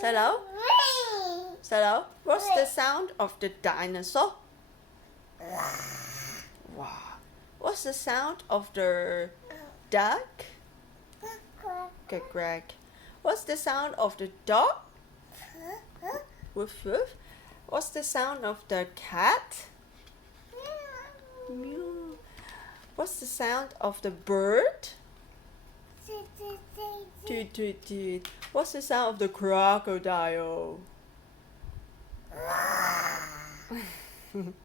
Hello? Hello? What's the sound of the dinosaur? Wow. What's the sound of the duck? Greg. What's the sound of the dog? Woof woof. What's the sound of the cat? Meow. What's the sound of the bird? Toot toot toot. What's the sound of the crocodile?